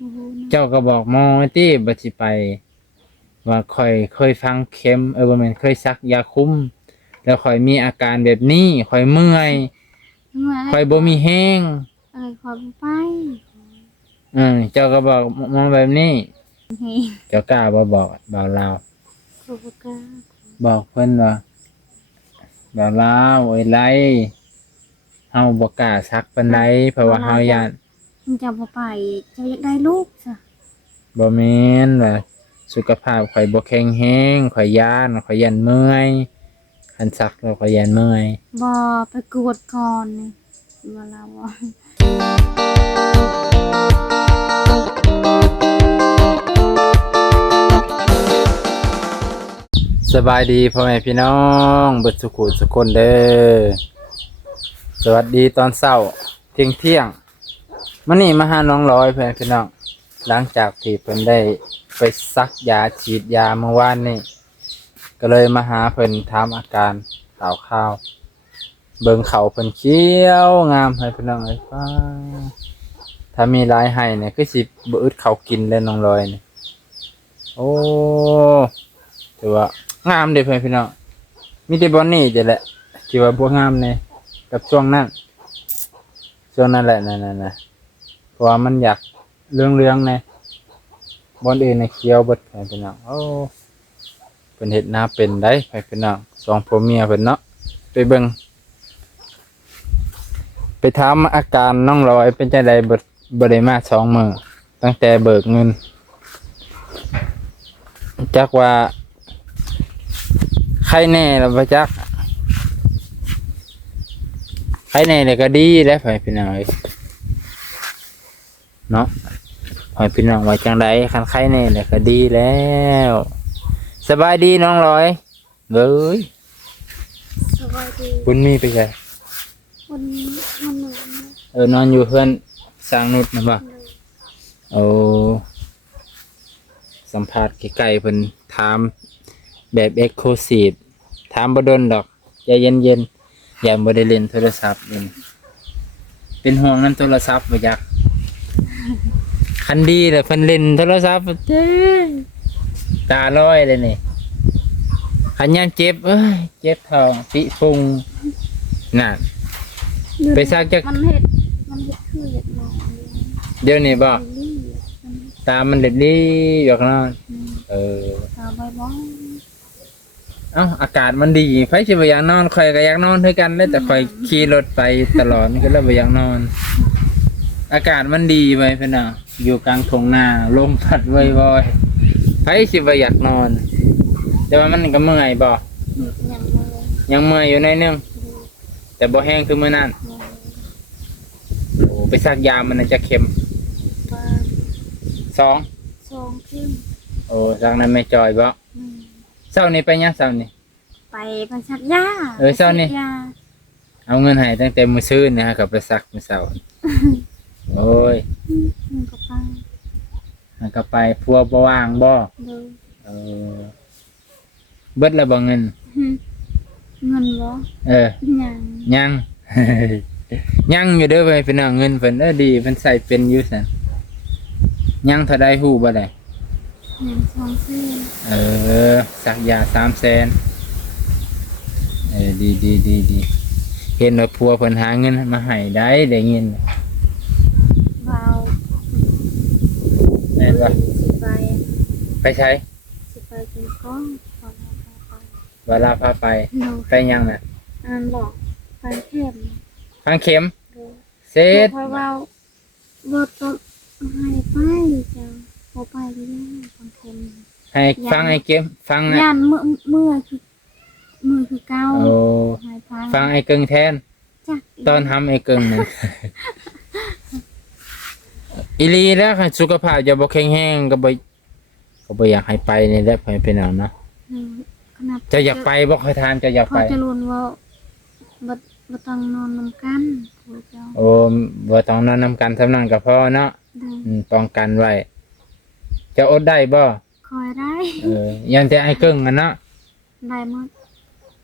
บ่ฮู้นะ เจ้าก็บอกหมอติบ่สิไปว่าข่อยเคยฟังเข็มบ่แม่นเคยซักยาคุมแล้วข่อยมีอาการแบบนี้ข่อยเมื่อยเมื่อไรข่อยบ่มีแรง ขอบ่ไป เจ้าก็บอกหมอแบบนี้ เฮ้ย เจ้ากล้าบ่บอกบ่าวลาว ขอบ่กล้า บอกเพิ่นว่าบ่าวลาวเอ้ยไรเฮาบ่กล้าซักปานใดเพราะว่าเฮาย้าน มันจะบ่ไปจะอยากได้ลูกซะ บ่แม่นว่าสุขภาพข่อยบ่แข็งแรงข่อยย้านเมื่อยคันซักแล้วข่อยย้านเมื่อย บ่ไปกวดก่อนนี่บ่ลาบ่ สบายดีพ่อแม่พี่น้องเบิดสุขุทุกคนเด้อสวัสดีตอนเช้าเที่ยงมื้อนี้มาหาน้องร้อยพ่อแม่พี่น้องหลังจากที่เพิ่นได้ไปซักยาฉีดยาเมื่อวานนี้ก็เลยมาหาเพิ่นถามอาการข่าวๆเบิ่งเขาเพิ่นเขียวงามให้พี่น้องเอ้ยฟ้าถ้ามีหลายให้เนี่ยคือสิบ่อึดข้าวกินเด้อน้องร้อยนี่โอ้ถือว่างามเด้อพี่น้องมีแต่บอนนี่จะแหละที่ว่าบ่งามเนี่ยกับช่วงนั้นแหละนั่นเพราะว่ามันอยากเรื่องๆเนี่ยบอนอื่นเนี่ยเขียวเบิดพี่น้องโอ้เป็นเฮ็ดนาเป็นได้พี่น้องสองผัวเมียเพิ่นเนาะไปเบิ่งไปถามอาการน้องลอยเป็นจังไดบ่ได้มา2 มื้อตั้งแต่เบิกเงินจักว่าใครแน่ล่ะบ่จักใครแน่เลยก็ดีแล้วพี่น้องเอ้ยเนาะพี่น้องว่าจังไดคันใครแน่เลยก็ดีแล้วสบายดีน้องลอยเอ้ย สวัสดี บุญมีไปไส วันนี้มันหนู นอนอยู่เพื่อนสร้างนุชนะบ่โอ้สัมภาษณ์ไกลๆเพิ่นถามแบบเอ็กโคซีฟถามบ่ดนดอกใจเย็นๆอย่าบ่ได้เล่นโทรศัพท์นี่เป็นห่วงนำโทรศัพท์บ่อยากคันดีแหละเพิ่นเล่นโทรศัพท์เจ้ตาลอยเลยนี่คันยามเจ็บเอ้ยเจ็บท้องปิพุงน่ะ ไปซักจัก มันเฮ็ดคือเฮ็ดหมอเลย เดี๋ยวนี้บ่ ลี่มัน ตามันเด็ดดีอยู่ข้างนอก ตาบ่อย เอ้าอากาศมันดีไผสิบ่อยากนอนข่อยก็อยากนอนคือกันเด้แต่ข่อยขี่รถไปตลอดมันก็เลยบ่อยากนอน อากาศมันดีไว้เพิ่นน่ะอยู่กลางทุ่งนาลมพัดว่อยๆไผสิบ่อยากนอน แต่ว่ามันก็เมื่อยบ่ ๆยังเลยยังเมื่อยอยู่หน่อยนึงแต่บ่แห้งคือมื้อนั้นโอ้ไปซักยามันน่าจะเข็ม ว่า 2 ซองขึ้น โอ้ซักนั้นไม่จอยบ่ อืม เช้านี้ไปยังเช้านี้ ไปพันชักยา เช้านี่ ยา เอาเงินให้ตั้งแต่มื้อซื่นนะฮะก็ไปซักมื้อเช้าโอ้ย มันก็ไป มันก็ไปพัวบ่ว่างบ่ ดู เออเบิดแล้วบ่เงิน เงินบ่ เออ ยัง ยัง ยังอยู่เด้อเว้ยพี่น้องเงินเพิ่นดีเพิ่นใส่เป็นอยู่ซั่นยังเท่าใดฮู้บ่ได้ ยังซองซื้อ เออสักยา300,000ดีเห็นว่าพัวเพิ่นหาเงินมาให้ได้เงิน วาว แม่นบ่ สิไป ไปใช้ สิไปกินก้อนขอลาไป เวลาพาไป ดู ไปยังน่ะ อันบอกไปเข้ม ฟังเข็ม ดู เสร็จ เพราะว่ารถต้นให้ไปจ้ะพอไปก็ยังฟังเข้ม ให้ฟังไอ้เข็มฟังน่ะ ยันมือคือเก้า โอ้ ให้ไป ฟังไอ้เกิงแทน จัก ตอนทำไอ้เกิงนั่น อีหลีแล้วค่ะสุขภาพจะบ่แข็งแรงก็บ่อยากให้ไปนี่แหละไปเป็นเอาเนาะ ขนาด จะอยากไปบ่ค่อยทานจะอยาก พอ ไป จะรุนว่าบ่ต้องนอนนำกันพวกเจ้า โอ้บ่ต้องนอนนำกันสำนันก็พอเนาะ ดู ป้องกันไว้จะอดได้บ่ คอยได้ ยันแต่ไอ้เกิงอ่ะเนาะ ได้หมด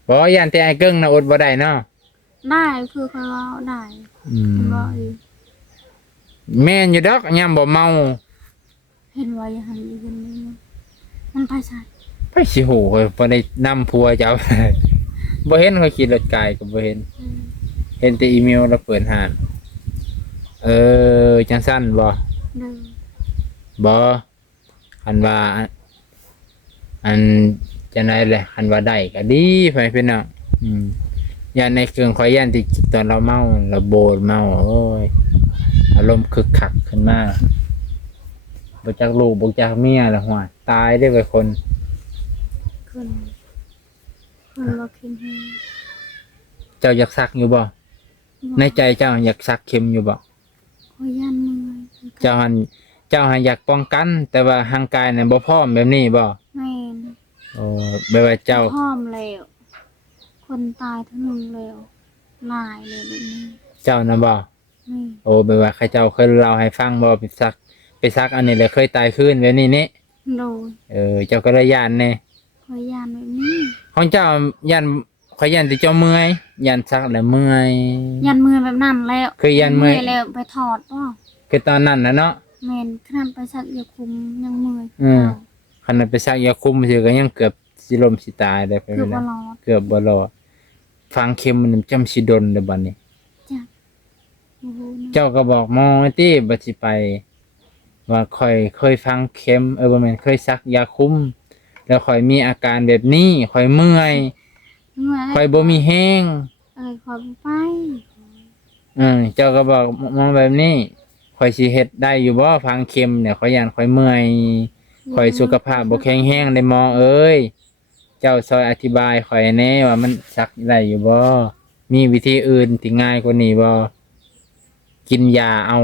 บ่ยันแต่ไอ้เกิงน่ะอดบ่ได้เนาะ ได้คือคอยว่าได้ อืม คอยว่าอีก แม่นอยู่ดอกยามบ่เมา เห็นว่าอย่างนี้กันนี่มันไปใส่ ไปสิโหเฮ้ยบ่ได้นำผัวเจ้า บ่เห็นเขาขี่รถไกลก็บ่เห็น เห็นแต่อีเมลแล้วเปิดหานจังสั้นบ่ เดิน บ่อันว่าอันจะไหนแหละอันว่าได้ก็ดีไปพี่น้องย่านในเครื่องข่อยย่านที่ตอนเราเมาเราโบดเมาโอ้ยอารมณ์คึกคักขึ้นมาบ่จักลูกบ่จักเมียละหัวตายได้ไปคน คนบ่คิดให้ เจ้าอยากซักอยู่บ่ในใจเจ้าอยากซักเข็มอยู่บ่ ขอยันมือ เจ้าหันอยากป้องกัน แต่ว่าร่างกายเนี่ยบ่พร้อมแบบนี้บ่ แม่น โอ้แบบว่าเจ้า พร้อมแล้วคนตายทั้งนึงแล้วหลายเลยแบบนี้ เจ้านะบ่ นี่ โอ้แบบว่าใครเจ้าเคยเล่าให้ฟังบ่ไปซักอันนี้เลยเคยตายขึ้นแบบนี้นี่ โดย เจ้าก็เลยย่านแน่ ขอยันแบบนี้ ของเจ้าย่านข่อยย่านที่เจ้าเมื่อยย่านซักแล้วเมื่อย ยันมือแบบนั้นแล้ว คือยันมือ แล้วไปถอดป่ะ คือตอนนั้นนะเนาะ แม่นขนาดไปสักยาคุมยังมือ ขนาดไปซักยาคุมซื่อก็ยังเกือบสิล้มสิตายได้ไป คือ แล้ บ่ ว รอด เกือบบ่รอดฟังเข็มมันจำสิดนเด้อบัดนี้ จ้ะโอ้โหนะ เจ้าก็บอกหมอติบ่สิไป ว่าค่อยเคยฟังเข็มบ่แม่นเคยซักยาคุม แล้วค่อยมีอาการแบบนี้ค่อยเมื่อย เมื่อ ค่อยบ่มีแห้ง ขอไป เจ้าก็บอกหมอแบบนี้ค่อยสิเฮ็ดได้อยู่บ่ฟังเข็มเนี่ยค่อยย่านค่อยเมื่อยค่อยสุขภาพบ่แข็งแรงได้หมอเอ้ยเจ้าซอยอธิบายค่อยแหน่ว่ามันซักได้อยู่บ่มีวิธีอื่นที่ง่ายกว่านี้บ่กินยาเอา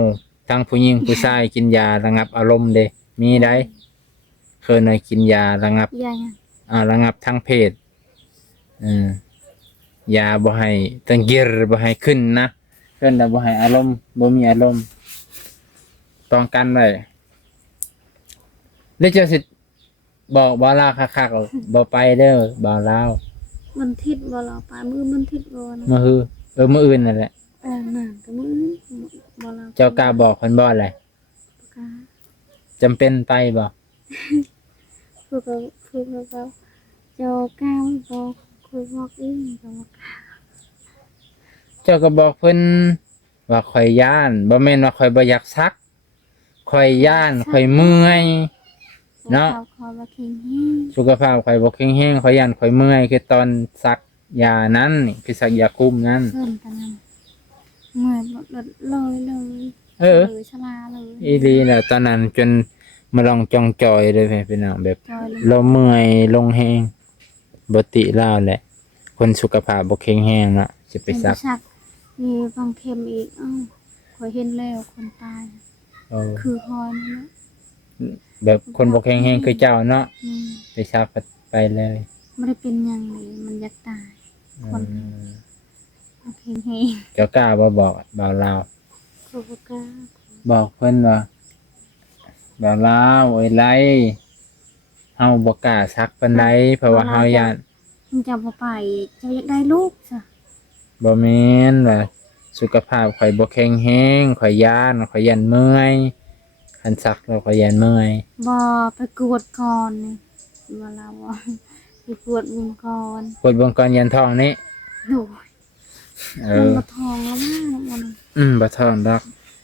ทั้งผู้หญิงผู้ชายกินยาระงับอารมณ์เด้มีได้เคยหน่อยกินยาระงับ ยายอะ ระงับทางเพศยาบ่ให้ตังเกิรบ่ให้ขึ้นนะเพิ่นน่ะบ่ให้อารมณ์บ่มีอารมณ์ป้องกันไว้แล้วเจ้าสิบอกบ่ลาวคักๆบ่ไปเด้อบ่ลาว มันทิศบ่เราไปมือมันทิศบ่นะ มื้อฮือมื้ออื่นนั่นแหละ น่ะก็มือบ่เรา เจ้ากล้าบอกเพิ่นบ่แหละ กล้า จำเป็นไปบ่ คือก็เจ้าก้าวบอกคุยบอกอีก็บอก เจ้าก็บอกเพิ่นว่าข่อยย้านบ่แม่นว่าข่อยบ่อยากซักข่อยย้านข่อยเมื่อย เนาะ ขอว่าเข่งแห้ง สุขภาพข่อยบ่แข็งแรงข่อยย้านข่อยเมื่อยคือตอนซักยานั้นนี่คือซักยาคุมนั้น เพิ่มกันนั้นเมื่อยหมดเลย เลยชลาเลย อีหลีแหละตอนนั้นจนมาลองจองจอยเลยพี่น้องแบบ จอยเลย เราเมื่อยลงแฮงบ่ติลาวแหละ คนสุขภาพบ่แข็งแรงเนาะสิไปซัก มีบางเข็มอีกขอยเห็นแล้วคนตาย เออ คือคอยนี่แหละ แบบคนบ่แข็งแรงคือเจ้าเนาะ อืม ไปซักไปเลย ไม่ได้เป็นหยังเลยมันอยากตาย คน โอเคเฮง เจ้ากล้าบ่บอกบ่าวลาว ขอบกล้า บอกเพิ่นว่าบ่าวลาวเอ้ยไรเฮาบ่กล้าซักปานใดเพราะว่าเฮาย้าน มันจะบ่ไปจะอยากได้ลูกจ้ะ บ่แม่นว่าสุขภาพข่อยบ่แข็งแรงข่อยย้านเมื่อยคันซักแล้วข่อยย้านเมื่อย บ่ไปกวดก่อนนี่เวลาว่าไปกวดวงก่อน กดเบิ่งก่อนยันท้องนี้ โอ้ย เอ มัน อ มาทองแล้วมัน บ่ท้องดอก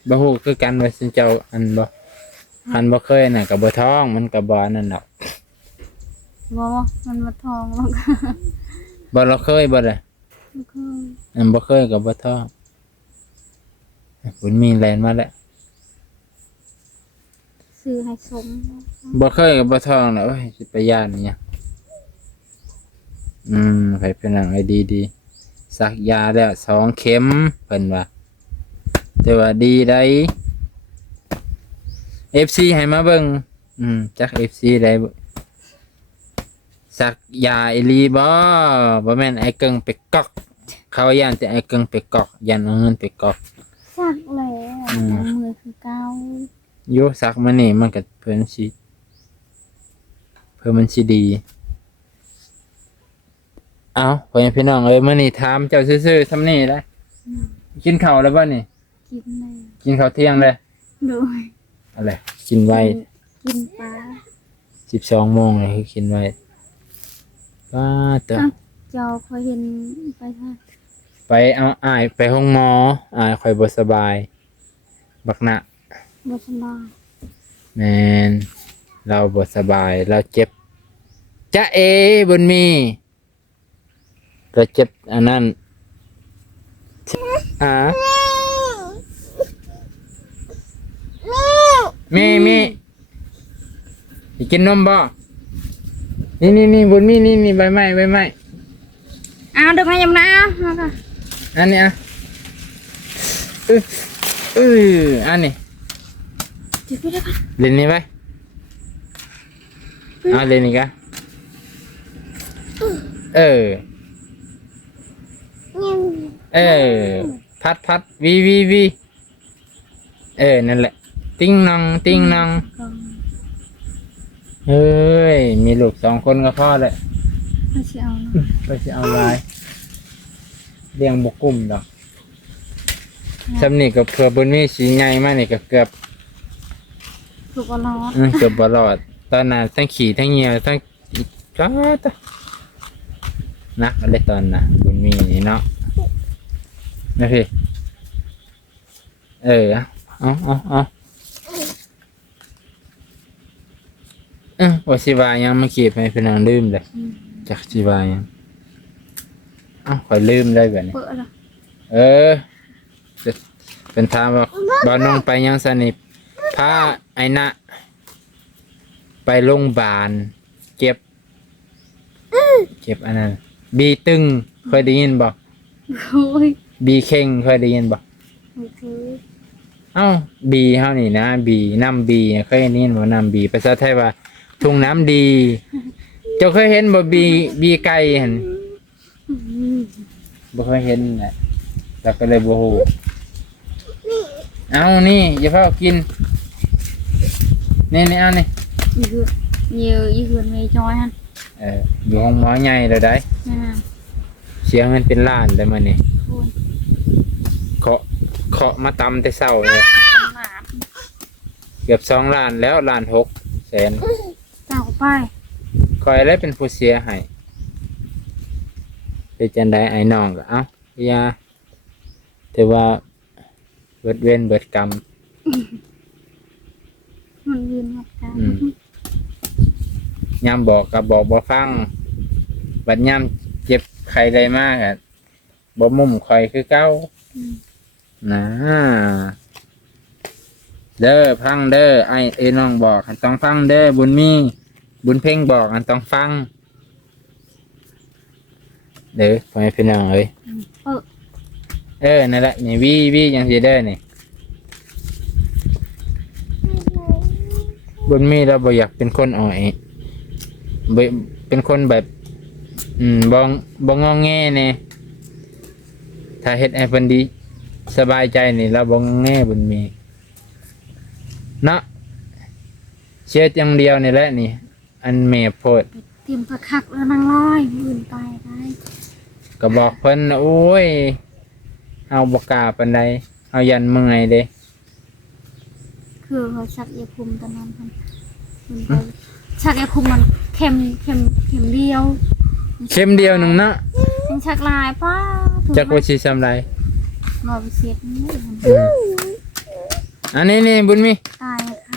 บ่ฮู้คือกันว่าสิเจ้าอันบ่คันบ่เคยน่ะก็บ่ท้องมันก็บ่อันนั่นดอก บ่มันมาทองแล้วก็ บ่เราเคยบ่ล่ะ มันก็ อันบ่เคยก็บ่ท้องคุณมีแลนมาแล้ว ซื้อให้สม บ่เคยก็บ่ท้องแล้วโอ้ยสิไปย่านเนี่ยไปเป็นหนังให้ดีๆสักยาแล้ว2 เข็มเพิ่นว่าแต่ว่าดีได้ FC ให้มาเบิ่งจัก FC ได้บ่สักยาอีหลีบ่แม่นไอ้เกิงไปกอกเขาย่านแต่ไอ้เกิงไปกอกย่านเอาเงินไปกอก สักแล้วมือคือเก้า โยสักมานี่มันก็เพิ่นมันสิดีเอาพ่อแม่พี่น้องเอ้ยมื้อนี้ถามเจ้าซื่อๆซำนี้แหละกินข้าวแล้วบ่นี่ กินเลย กินข้าวเที่ยงเลย โดย อะไรกินไว กิ กินปลา 12โมงเลยคือกินไว้ป้าเตอะ อ้าวเจ้าเคยเห็นไปค่ะ ไปเอาอ้ายไปห้องหมออ้ายข่อยบ่สบายบักหนะ บ่สบาย แม่นเราบ่สบายเราเจ็บจ๊ะเอบุญมีเราเจ็บอันนั้นมีสิกินนมบ่นี่บุญมีนี่ใบไม้ เอาเดึกมายำนะเอาค่ะ อันนี้อ่ะอันนี้ จิบได้ปะ เล่นนี่ไปเอาเล่นนี่กะเออพัดวีนั่นแหละติ้งนองเฮ้ยมีลูก2คนก็พอเลย ไม่ใช่เอาเนาะ ไปสิเอาลายเลี้ยงบกุ้มดอกสำนี่ก็เพื่อบุญมีสีใหญ่มากนี่ก็เกือบ ถูกเอาล้อ เกือบบรอดตอนนั้นทั้งขี่ทั้งเหี่ยวทั้งก็นักอะไรตอนน่ะบุญมีนี่เนาะนะพี่เอาว่าสิวายังมาเก็บให้พี่น้องลืมเลยจากสิวายังข่อยลืมได้แบบนี้ เปิดละ เป็นทางว่าบ่าวน้องไปยังสนิทพาไอ้นะไปโรงพยาบาลเก็บอันนั้นบีตึงเคยได้ยินบ่ โอ้ย บีเข่งเคยได้ยินบ่ ไม่เคย บีเฮานี่นะบีน้ำบีเคยได้ยินบ่น้ำบีภาษาไทยว่าทุ่งน้ำดีเจ้าเคยเห็นบ่บีไก่หั่น อืม บ่เคยเห็นแหละแล้วก็เลยบ่ฮู้นี่อย่าเพิ่งกินนี่เอานี่ นี่คือยี่คือไม่จอยฮะ อยู่ห้องหมอใหญ่เลยได้ แม่น่ะ เสียเงินเป็นล้านเลยมันนี่ คุณ เคาะมาตำแต่เช้าเลย เป็นหลาน เกือบ2 ล้านแล้ว1.6 แสน เจ้าไป คอยแล้วเป็นผู้เสียหายเป็นจังไดไอ้น้องก็อย่าแต่ว่าเบิดเว้นเบิดกรรม มันยืนหมดกัน ยามบอกก็บอกบ่ฟังบัดยามเจ็บไข้ได้มากอ่ะบ่มุ่มคอยคือเก่านะเด้อฟังเด้อไอ้น้องบอกอันต้องฟังเด้อบุญเพ่งบอกอันต้องฟังเด้อพ่อแม่พี่น้องเอ้ยนั่นแหละนี่วีจังซี่เด้อนี่บุญมีเราบ่อยากเป็นคนอ่อยเป็นคนแบบบ่งอแงนี่ถ้าเฮ็ดให้เพิ่นดีสบายใจนี่เราบ่งอแงบุญมีเนาะเชียดอย่างเดียวนี่แหละนี่อันแม่โพด เตรียมผักคักแล้วนางร้อยอื่นตายได้ ก็บอกเพิ่นโอ้ยเอาบ่กล้าปานใดเอายันเมื่อยเด้ คือเขาชักยาคุมตอนนั้นมันไปชักยาคุมมันเข็มเดียว เข็มเดียวหนึงเนาะ ยังชักลายป้าถู จักว่าสิซำไร รอไปเสียดนี่ อันนี้บุญมี ตายค่ะ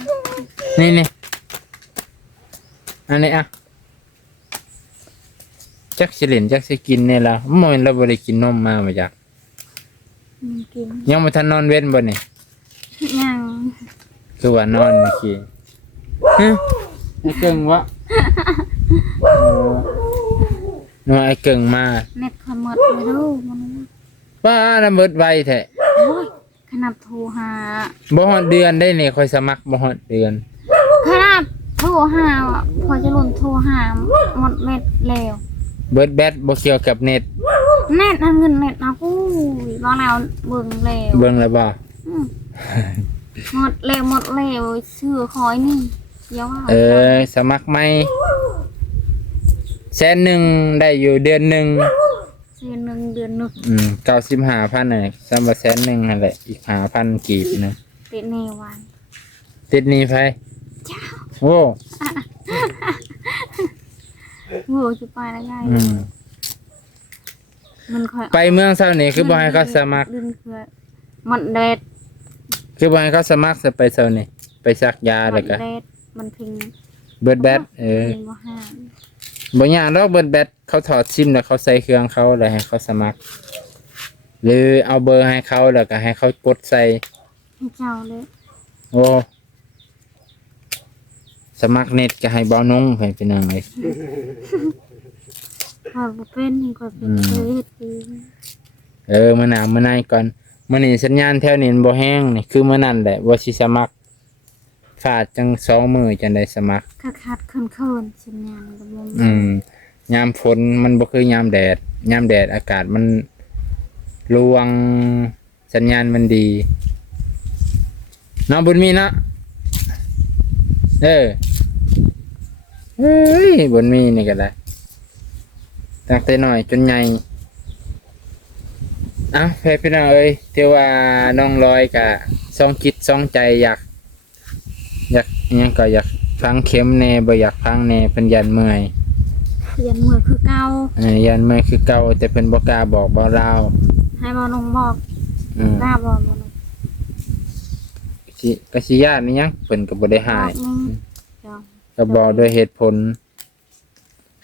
นี่อันนี้จักสิเล่นจักสิกินนี่ล่ะมื้อนี้เราบ่ได้กินนมมาบ่จัก กิน ยังบ่ทันนอนเว้นบ่นี่ ยัง คือว่านอนเมื่อกี้ไอ้เก่งวะนัวไอ้เก่งมา เน็ตคอนหมดเลยดูมัน ป้าระเบิดไวแท้ โอ้ยขนาดโทรหา บ่ฮอดเดือนได้นี่ค่อยสมัครบ่ฮอดเดือน ขนาดโทรหาพอจะหล่นโทรหาหมดเน็ตแล้ว เบิดแบตบ่เกี่ยวกับเน็ต เน็ตเอาเงินเน็ตเอาอู้ยบ้านเราเบิ่งแล้ว เบิ่งแล้วบ่ หมดแล้วชื่อคอยนี่เดี๋ยวว่า สมัครใหม่100,000ได้อยู่เดือนหนึง เดือนหนึ่ง 95,000น่ะซ้ำว่า100,000นั่นแหละอีก 5,000 กีบนะ เป็นเนวัน ติดหนี้ไผ เจ้า โอ้ โง่จะไปแล้วไง อืม มันค่อย ไปเมืองเช้านี่คือบ่ให้เขาสมัคร ดินคือมันแดด คือบ่ให้เขาสมัครจะไปเช้านี่ไปซักยา มั แล้ว น ก็ แดดมันพิง เบิดแบตพิงบ่ห้าม บ่ยากดอกเบิดแบตเขาถอดซิมแล้วเขาใส่เครื่องเขาแล้วให้เขาสมัคร หรือเอาเบอร์ให้เขาแล้วก็ให้เขากดใส่ ให้เจ้าเลย โอ้สมัครเน็ตก็ให้เบานุ่งให้เป็นยังไง คอยบ่เป็นให้คอยเป็นเคยเฮ็ดเอง มื้อหน้ามื้อในก่อนมื้อนี้สัญญาณแถวนี้มันบ่แห้งนี่คือมื้อนั้นแหละบ่สิสมัครฟาดจัง2มื้อจังได้สมัคร คัดๆเคินๆสัญญาณก็บ่มี ยามฝนมันบ่คือยามแดดยามแดดอากาศมันรวงสัญญาณมันดีเนาะบุญมีเนาะเฮ้ยบุญมีนี่ก็ได้ตั้งแต่น้อยจนใหญ่เอ้าแพ่พี่น้องเอ้ยเที่ว่าน้องลอยกะซ่องคิดซ่องใจอยากอิหยังก็อยากฟังเข็มแน่บ่อยากฟังแน่เพิ่นยันเมื่อย เขียนมือคือเก่า ยันเมื่อยคือเก่าแต่เพิ่นบ่กล้าบอกบ่เล่า ให้บ่ลงบอก อืม กล้าบ่ลง ก็สิญาตินี่ยังเพิ่นก็บ่ได้หาย บอกนึงเจ้า ก็บอกด้วยเหตุผล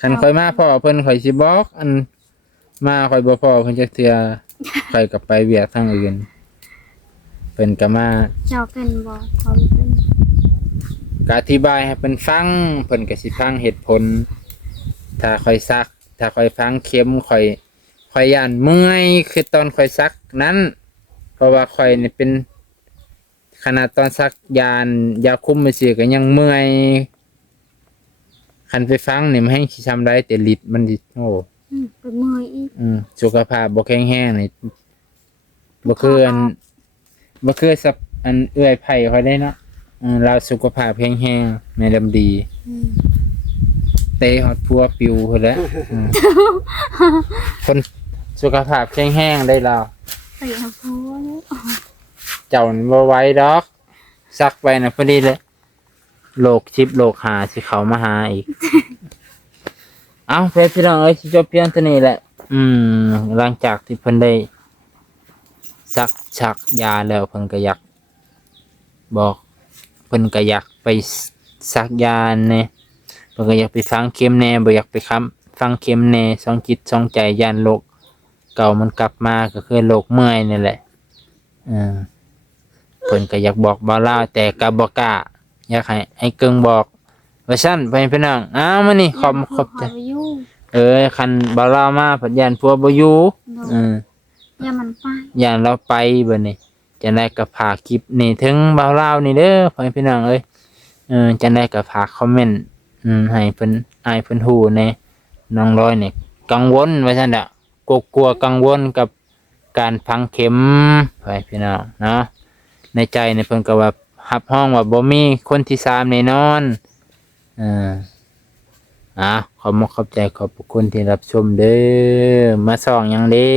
คันข่อยมาพ่อเพิ่นข่อยสิบอก อันมาข่อยบ่พ่อเพิ่นจักเทื่อข่อยก็ไปเวียกทางอื่นเพิ่นก็มา เจ้าเป็นบ่เขาเป็น ก็อธิบายให้เพิ่นฟังเพิ่นก็สิฟังเหตุผล ถ้าข่อยซัก ถ้าข่อยฟังเข็มข่อยย่านเมื่อยคือตอนข่อยซักนั้นเพราะว่าข่อยนี่เป็นขนาดตอนซักยาคุมซื่อๆก็ยังเมื่อยคันไปฟังนี่มันให้สิทำได้แต่ฤทธิ์มันสิโอ้ เป็นมืออีก สุขภาพบ่แข็งแรงนี่บ่คือสับอันเอื้อยไผ่ค่อยได้เนาะเราสุขภาพแข็งแรงแม่ลำดี เตะฮอดพัวปิวพุ่นแหล้วคนสุขภาพแข็งแรงได้แล้ว เตะหัวพัวเลย เจ้านี่บ่ไหวดอกซักไปน่ะพอดีเลยโลก10โลก5สิเข้ามาหาอีก เอาเพื่อนพี่น้องเอ้ยสิจบเพียงเท่านี้แหละ หลังจากที่เพิ่นได้ชักยาแล้วเพิ่นก็อยากบอกเพิ่นก็อยากไปซักยาแน่เพิ่นก็อยากไปฟังเข็มแน่บ่อยากไปฟังเข็มแน่สองจิตสองใจย่านโรคเก่ามันกลับมาก็คือโรคเมื่อยนี่แหละเพิ่นก็อยากบอกบ่าวลาวแต่ก็บ่กล้าอยากให้เกิงบอกว่าซั่นไปพี่น้องอ้าวมื้อนี้ขอบใจ คันบ่าวลาวมาเพิ่นย่านพัวบ่อยู่ อย่ามันไป ย่านเราไปบัดนี้จังได๋ก็ฝากคลิปนี่ถึงบ่าวลาวนี่เด้อพ่อพี่น้องเอ้ยจังได๋ก็ฝากคอมเมนต์ให้เพิ่นอายเพิ่นฮู้แหน่น้องร้อยนี่กังวลว่าซั่นน่ะกลัวกังวลกับการพังเข็มพ่อพี่น้องเนาะในใจนี่เพิ่นก็ว่ารับรองว่าบ่มีคนที่3แน่นอนขอบใจขอบคุณที่รับชมเด้อมาส่องหยังเด้